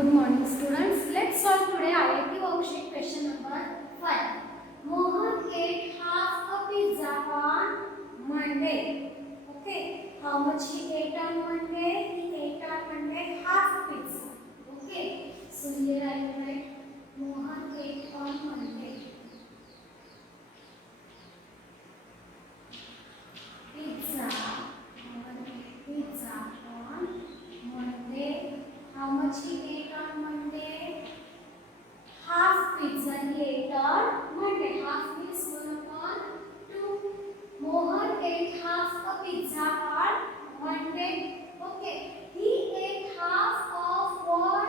Good morning students. Let's solve today IIT worksheet question number 5. Mohan ate half a pizza on Monday. Okay. How much he ate on Monday? He ate on Monday half pizza. Okay. So here I will write Mohan ate on Monday pizza. Mohan ate pizza on Monday. How much he ate on Monday? Half pizza he ate on Monday. Half means 1/2. Mohan ate half a pizza on Monday. Okay. He ate half of what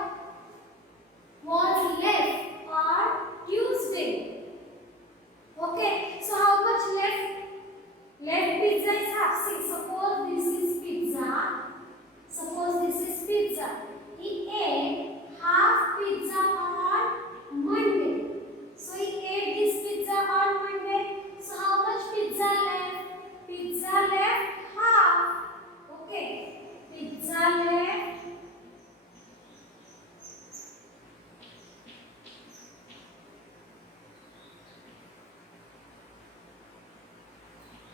was left on Tuesday. Okay. So how much left? Left pizza is half. See, suppose this is pizza. Suppose this is pizza. He ate half pizza on Monday. So he ate this pizza on Monday. So how much pizza left? Pizza left half. Okay. Pizza left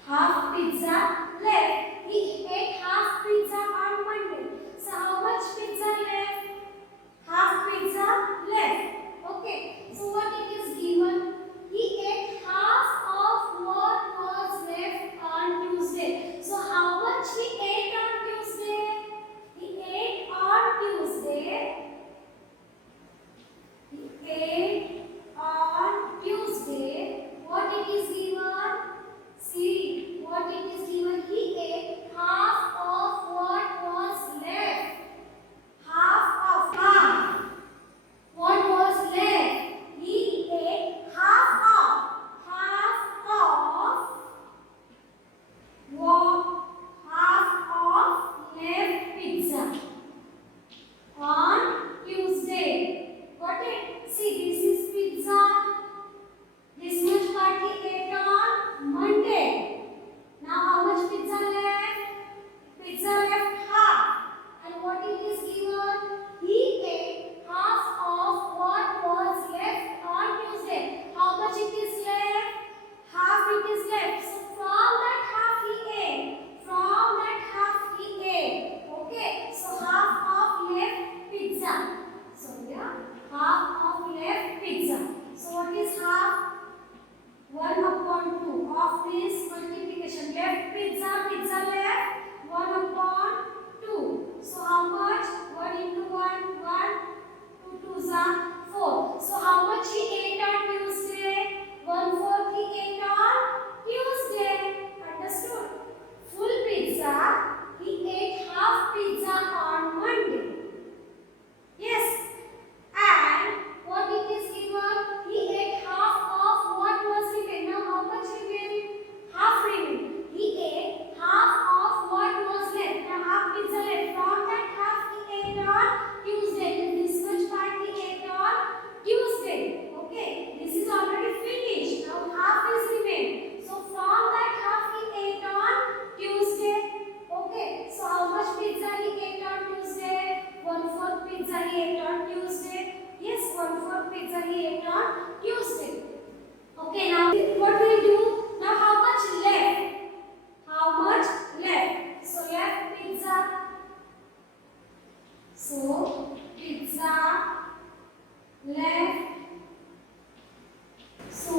half pizza left. He ate half pizza on Monday. So how much pizza left? Half pizza left. Okay. So what it is given? He ate half of what was left on Tuesday. So how much he ate on Tuesday? He ate on Tuesday. He ate on Tuesday. What it is given? See what it is given. He ate half of what was left. Half of what was left? He ate half of what? Half of left pizza on Tuesday. Got it? See, this is pizza. This much part he ate on Monday. Now how much pizza left? Pizza left half. And what it is given? He ate half of what was left on Tuesday. How much it is left? Half it is left. So from that half he ate. From that half he ate. Okay. So half of left pizza. So yeah, half of left pizza. So what is half? 1/2 of this multiplication. Left pizza, pizza left 1/2. So how much? 1 into 1, 1, 2 2s are 4. So how much he ate on Tuesday? 1/4 he ate on Tuesday. Understood? Full pizza, he ate half pizza on Monday. Yes. And what it is given? He ate half of what was remained. Now how much remained? Half remained. He ate half of what was left. Now half pizza left. From that half he ate on Tuesday. This much part he ate on Tuesday. Okay. This is already finished. Now half is remained. So from that half he ate on Tuesday. Okay. So how much pizza he ate on Tuesday? 1/4 pizza he ate on Tuesday. Yes, 1/4 pizza he ate on Tuesday. Okay, now what we do? Now how much left? How much left? So left pizza. So pizza left. So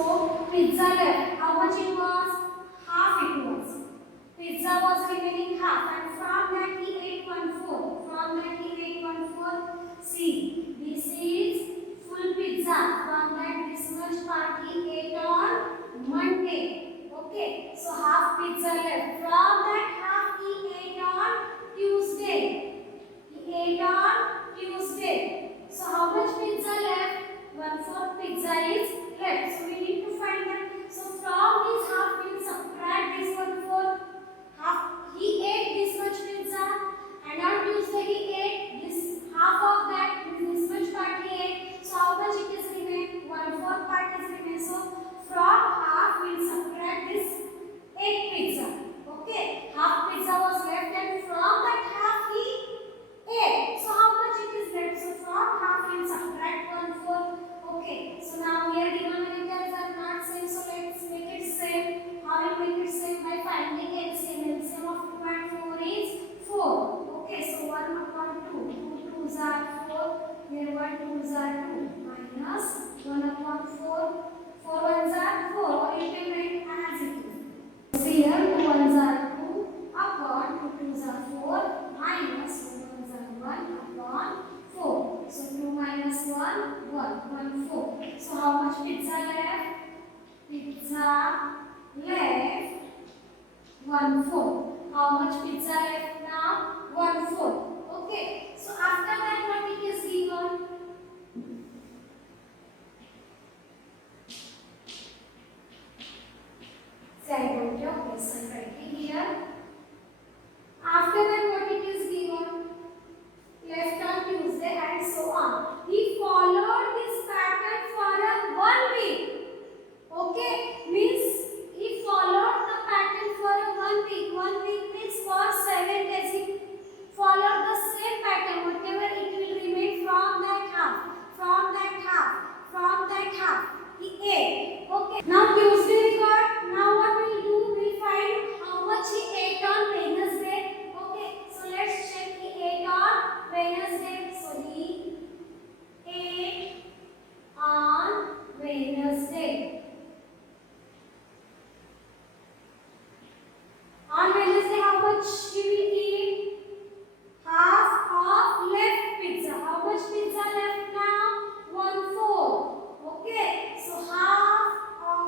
pizza left. How much it was? Half it was. Pizza was remaining half, and from that he ate 1/4. From that he ate 1/4. See, this is full pizza. From that this much part he ate on Monday. Okay, so half pizza left. From that half he ate on Tuesday. He ate on Tuesday. So how much pizza left? 1/4 pizza is left. So we need to find that. So from this half we will subtract this 1/4. He ate this much pizza, and on Tuesday he ate this half of that. This much part he ate. So how much it is remain? 1/4 part is remain. So from half we will subtract this 8 pizza. Okay, half pizza was left, and from that half he ate. So how much it is left? So from half it will remain as it is. So here 2 ones are 2 upon 2 twos are 4 minus 1 ones are 1 upon 4. So 2 minus 1, 1, 4. So how much pizza left? Pizza left 1 4. How much pizza left now? 1 4. Okay. So after that what it is given? Say I wrote your question writing here. After that what it is given? Left on Tuesday and so on. He followed this pattern for a 1 week. Okay, means he followed the pattern for a 1 week. 1 week means for 7 days. He followed the same pattern. Whatever it will remain from that half, from that half, from that half. He ate. Okay. Now Tuesday we got. Now what we'll do? We'll find how much he ate on Wednesday. Okay. So let's check. He ate on Wednesday. So he ate on Wednesday. On Wednesday, how much he will eat? Half of left pizza. How much pizza left now? 1 4. Okay. So half of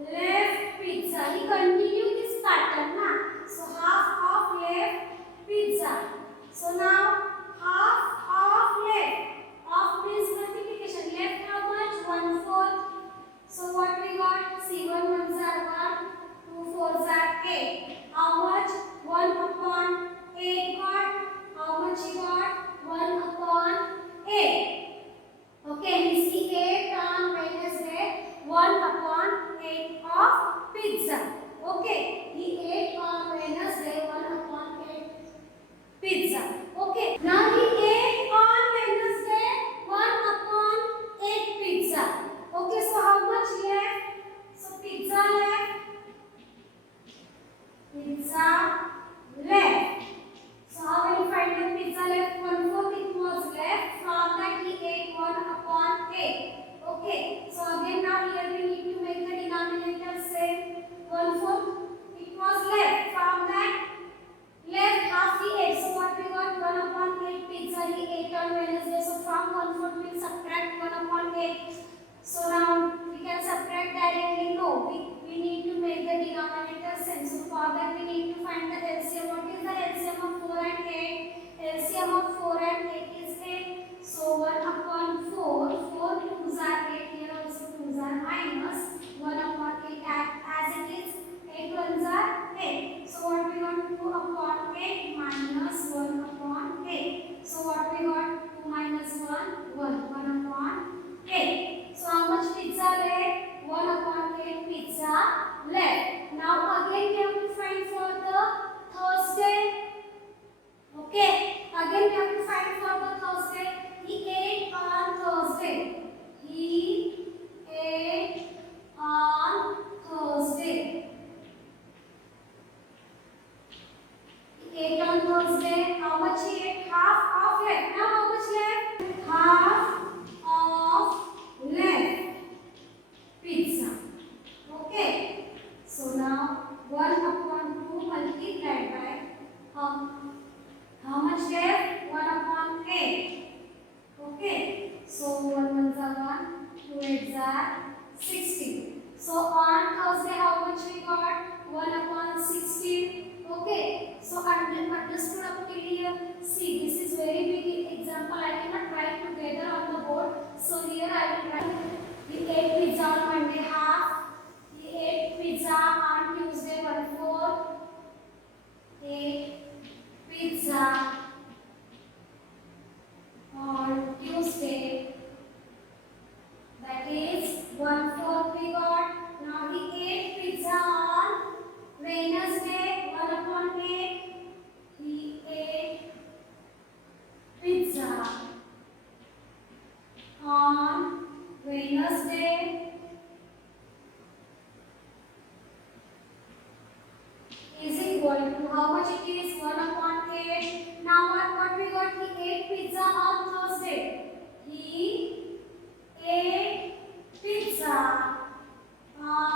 left pizza. He continued this pattern now. So half of left pizza. So now half of left. Of means multiplication. Left how much? 1 4. So what we got? See 1 ones are 1. 2 fours are 8. How much? 1 upon 8 got. How much he got? 1 upon 8. Okay, we see 8 on Wednesday. 1 upon 8 of pizza. Okay, he ate on Wednesday 1 upon 8 pizza. Okay, now he ate on Wednesday 1 upon 8 pizza. Okay, so how much left? So pizza left. Pizza left. So how will you find the pizza left? 1 4 it was left. From that he ate 1 upon 8. Okay. So again now here we need to make the denominator same. 1 4 it was left. From that left half he ate. So what we got? 1 upon 8 pizza he ate on Wednesday. So from 1 4 we will subtract 1 upon 8. So now we can subtract directly. No, we need to make the denominator same. So for that we need to find the LCM. What is the LCM of 4 and 8? LCM of 4 and 8 is 8. So 1 upon 4. 4 twos are 8. Here also twos are minus 1 upon 8 as it is. 8 ones are 8. So what we got? 2 upon 8 minus 1 upon 8. So what we got? 2 minus 1, 1. 1 upon 8. So how much pizza left? 1 upon 8 pizza left. Now again we have to find for the Thursday. Okay. Again we have to find for the Thursday. He ate on Thursday. He ate on Thursday. He ate on Thursday. How much he ate? Half of left. Now how much left? Half of left pizza. Okay. So now 1 upon 2 multiplied by how much left? 1 upon 8. Okay. So 1 ones are 1, 2 eights are 16. So on Thursday how much we got? 1 upon 16. Okay. So understood up till here. See, this is very big example. I cannot write together on the board. So here I will write. He ate pizza on Monday half. He ate pizza on Tuesday 1 4. Ate pizza on Tuesday. That is 1 4 we got. Now he ate pizza on Wednesday 1 upon 8. He ate pizza on Wednesday is equal to how much it is? 1 upon 8. Now what we got? He ate pizza on Thursday. He ate pizza on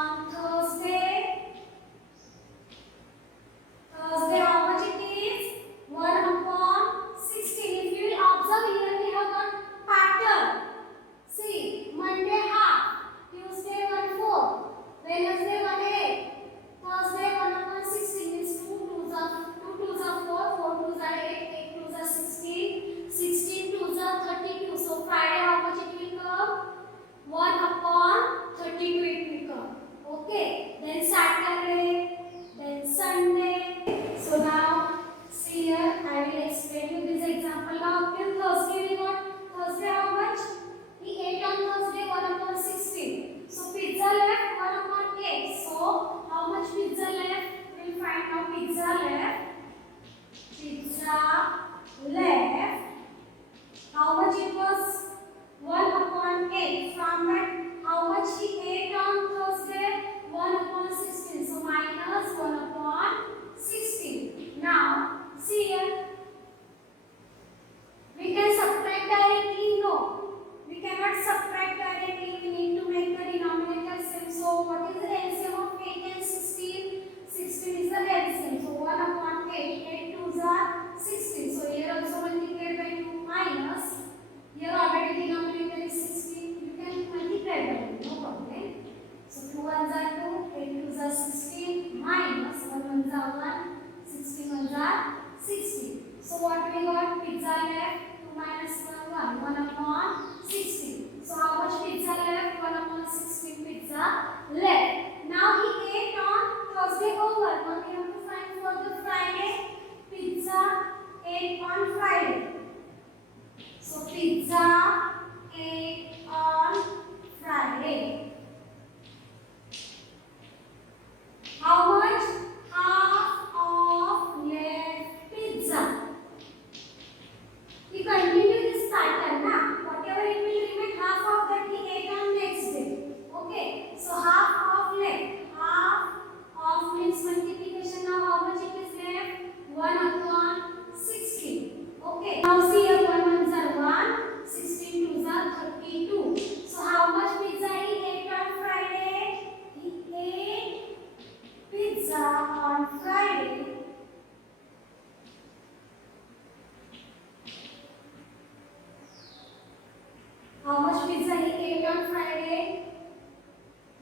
pizza he ate on Friday?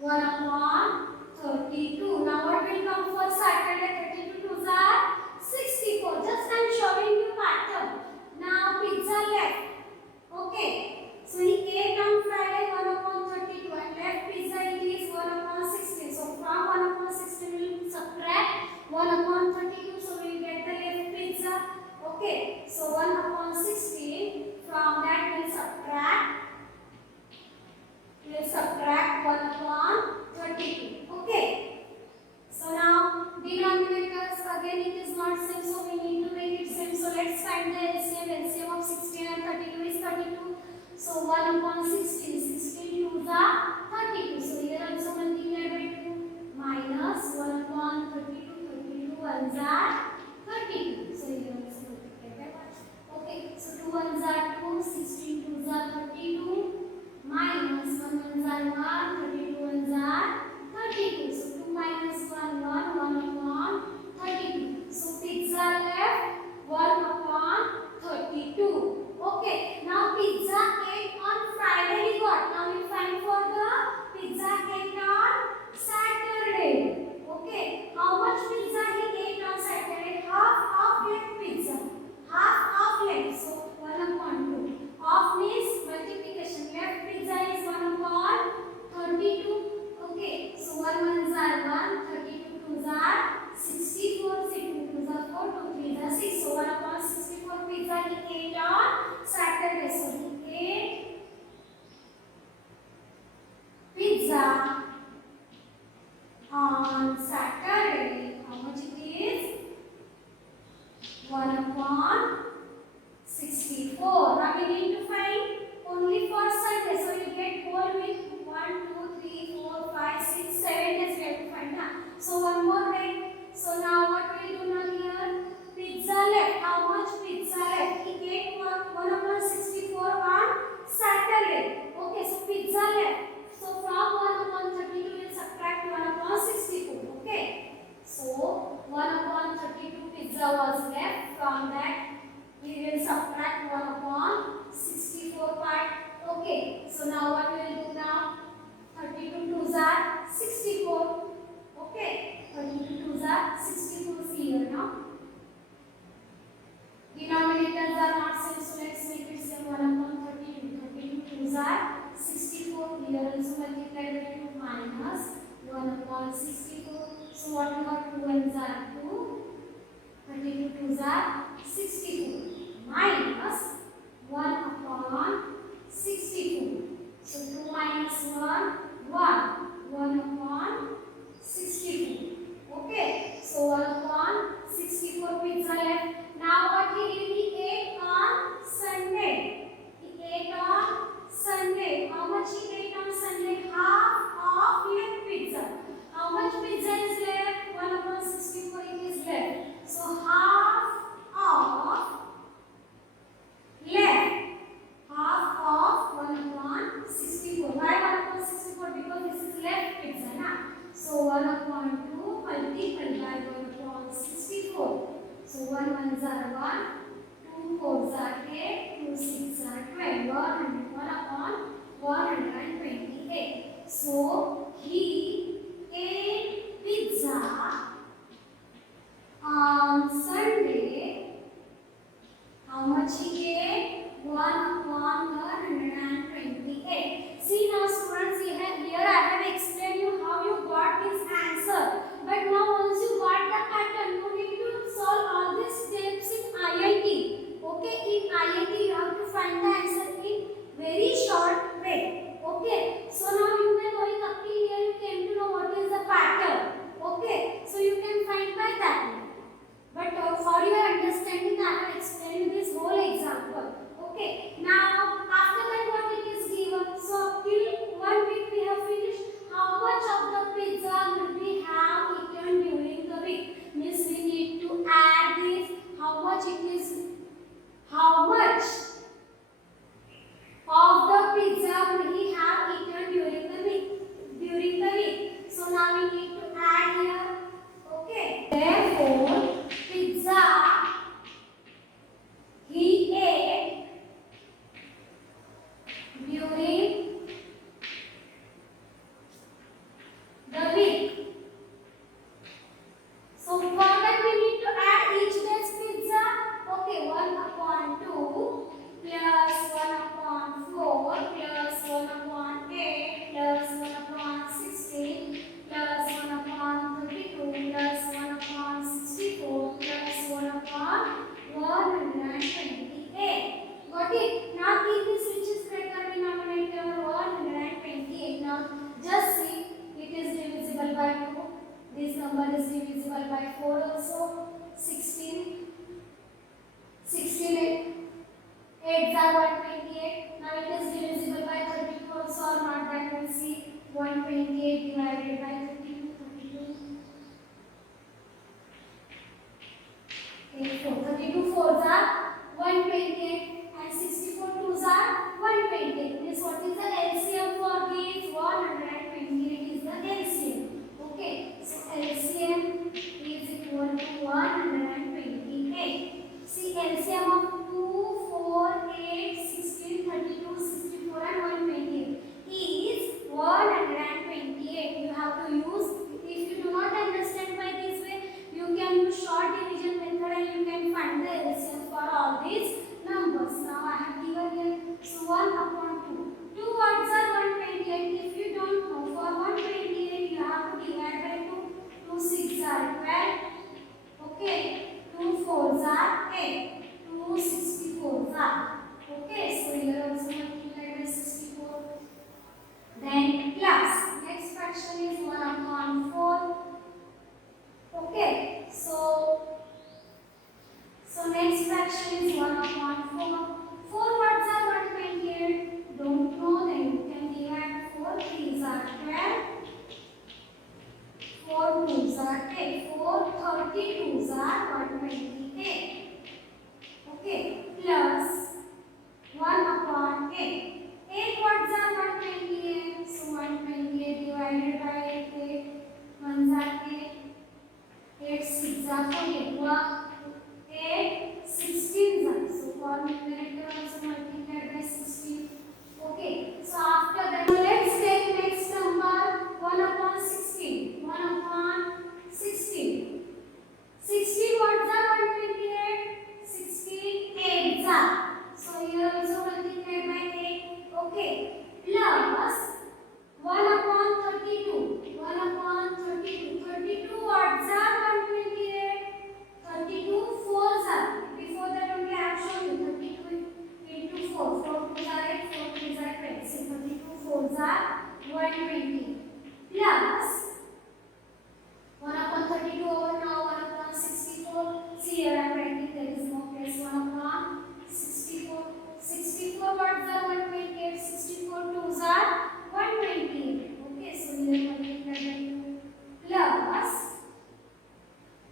1 upon 32. Now what will come for Saturday? 32 twos are 64. Just I am showing you pattern. Now pizza left. Okay. So he ate on Friday 1 upon 32 and left pizza it is 1 upon 16. So from 1 upon 16 we will subtract 1 upon 32. So we will get the left pizza. Okay. So 1 upon 16. From that we will subtract 1 upon 32. Okay. So now denominators again it is not same, so we need to make it same. So let's find the LCM. LCM of 16 and 32 is 32. So 1 upon 16. 16 twos are 32. So here also multiply by 2 minus 1 upon 32. 32 ones are 32. So here also multiply by 1. Okay. So 2 ones are 2. 16 twos are 32. Minus 1 ones are 1, 32 ones are 32. So 2 minus 1, 1 upon 32. So pizza left 1 upon 32. Okay. Now pizza ate on Friday he got. Now we find for the pizza ate on Saturday. Okay. How much pizza he ate on Saturday? Half left pizza. Half left. So 1 upon 2. Half means multiplication. Left pizza is 1 upon 32. Okay. So 1 ones are 1, 32 twos are 64, 6 twos are 4, 2 threes are 6. So 1 upon 64 pizza he ate on Saturday. So he ate pizza on Saturday. How much it is? 1 upon 64. Now we need to find only for Sunday. So you get whole week 1, 2, 3, 4, 5, 6, 7 days we have to find. So one more day. So now what will you do now here? Pizza left. How much pizza left? He ate 1 upon 64 on Saturday. Okay, so pizza left. So from 1 upon 32 we will subtract 1 upon 64. Okay. So 1 upon 32 pizza was left. From that we will subtract 1 upon 64 part. Okay. So now what we will do now? 32 twos are 64. Okay. 32 twos are 64 here now. Denominators are not same, so let's make it same. 1 upon 32. 32 twos are 64. Here also multiply by 2 minus 1 upon 64. So what we got? 2 ones are 2. 32 twos are 64. Minus 1 upon 64. So 2 minus 1, 1. 1 upon 64. Okay. So 1 upon 64 pizza left. Now what he did? He ate on Sunday. He ate on Sunday. How much he ate on Sunday? Half of left pizza. How much pizza is left? 1 upon 64 it is left. So half of left. Half of 1 upon 64. Why 1 upon 64? Because this is left pizza. Na? So 1 upon 2 multiplied by 1 upon 64. So 1 ones are 1, 2 fours are 8, 2 6 are 12. 1 upon 128. So he ate pizza on Sunday. How much he ate? 1 upon 128. See now students, here I have explained you how you got this answer. But now once you got the pattern, you need to solve all these steps in IIT. Okay, in IIT you have to can see 128 divided by 32, 32. Okay, 32 fours are 128 and 64 twos are 128. Means what is the LCM for these? 128 is the LCM. Okay, so LCM is equal to 128. See LCM of 2, 4, 8, 16, 32, 64 and 128 is 128. You have to use, if you do not understand by this way, you can use short division method and you can find the LCM for all these numbers. Now I have given here, so 1 upon 2. 2 words are 128. If you don't know, for 128 you have to divide by 2. 2 6 are 12. Okay, 2 4s are 8. 2 64s are. Okay, so here also multiply by 64. Then plus, next fraction is 1 upon 4. Okay, so next fraction is 1 upon 4. 4 words are 128. Don't know, then you can divide 4. 3s are 12. 4 2s are 8. 4 32s are 128. Okay, plus 1 upon 8. 8 words are 128. So 128 divided by 8. 8 1s are 8. 8 6 are 48. 8 16 are. So for numerator also multiplied by 16. Okay. So after that, let's take next number 1 upon 16. 1 upon 16. 16 words are 128. 16 8s are. So here also multiplied by 8. Okay. Plus 1 upon 32. 1 upon 32. 32 words are 128. 32 fours are. Before that only I have shown you 32 into 4. 4 2s are 8. 4 3s are 20. So 32 fours are 120. Plus 1 upon 32 over now 1 upon 64. See here I am writing, there is no place. 1 upon 64. 64 words are 128. 64 twos are 128. Okay, so here multiply by 2 plus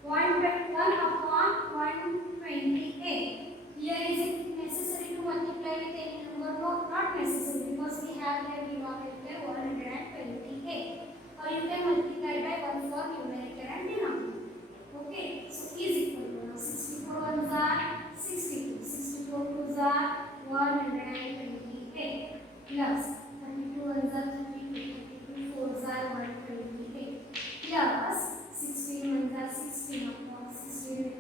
1 upon 128. Here is it necessary to multiply with any number? No, not necessary, because we have here denominator 128. Or you can multiply by 1 for numerator and denominator. Okay, so is equal to now 64 ones are 62. 64 twos are 128 plus 32 ones are 32. 32 fours are 128 plus 16 ones are 16 upon 16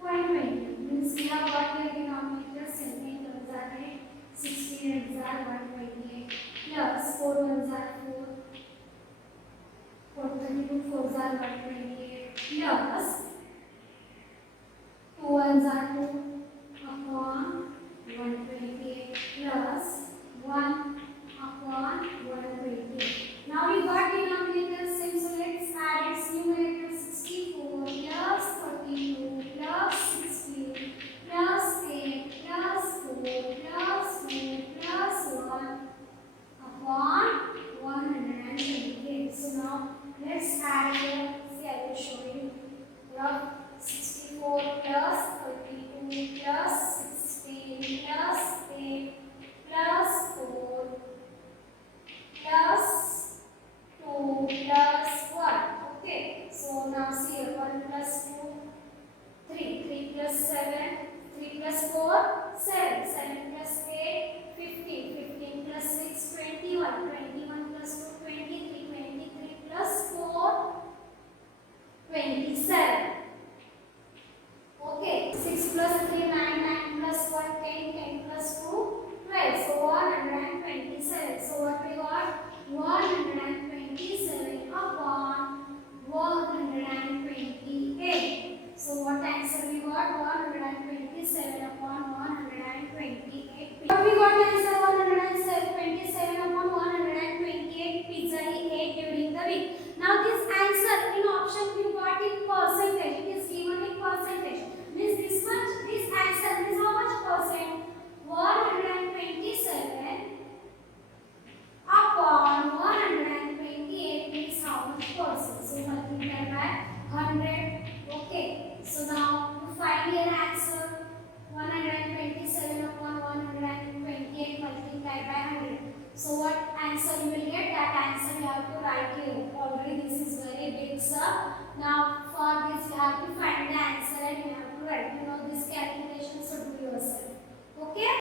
120. Means we have got here denominator 17 ones are 8. 16 ones are 128 plus 4 ones are 4. 32 fours are 128 plus 2 ones are 2 upon 128 plus 1 upon 128. Now we got denominator same, so let's add its numerator 64 plus 32 plus 16 plus 8 plus 4 plus 4 plus 1 upon 128. So now let's add here. See, I will show you. 64 plus 32 plus 16 plus 8 plus 4 So what answer you will get? That answer you have to write here. Already this is very big, sir. Now for this you have to find the answer.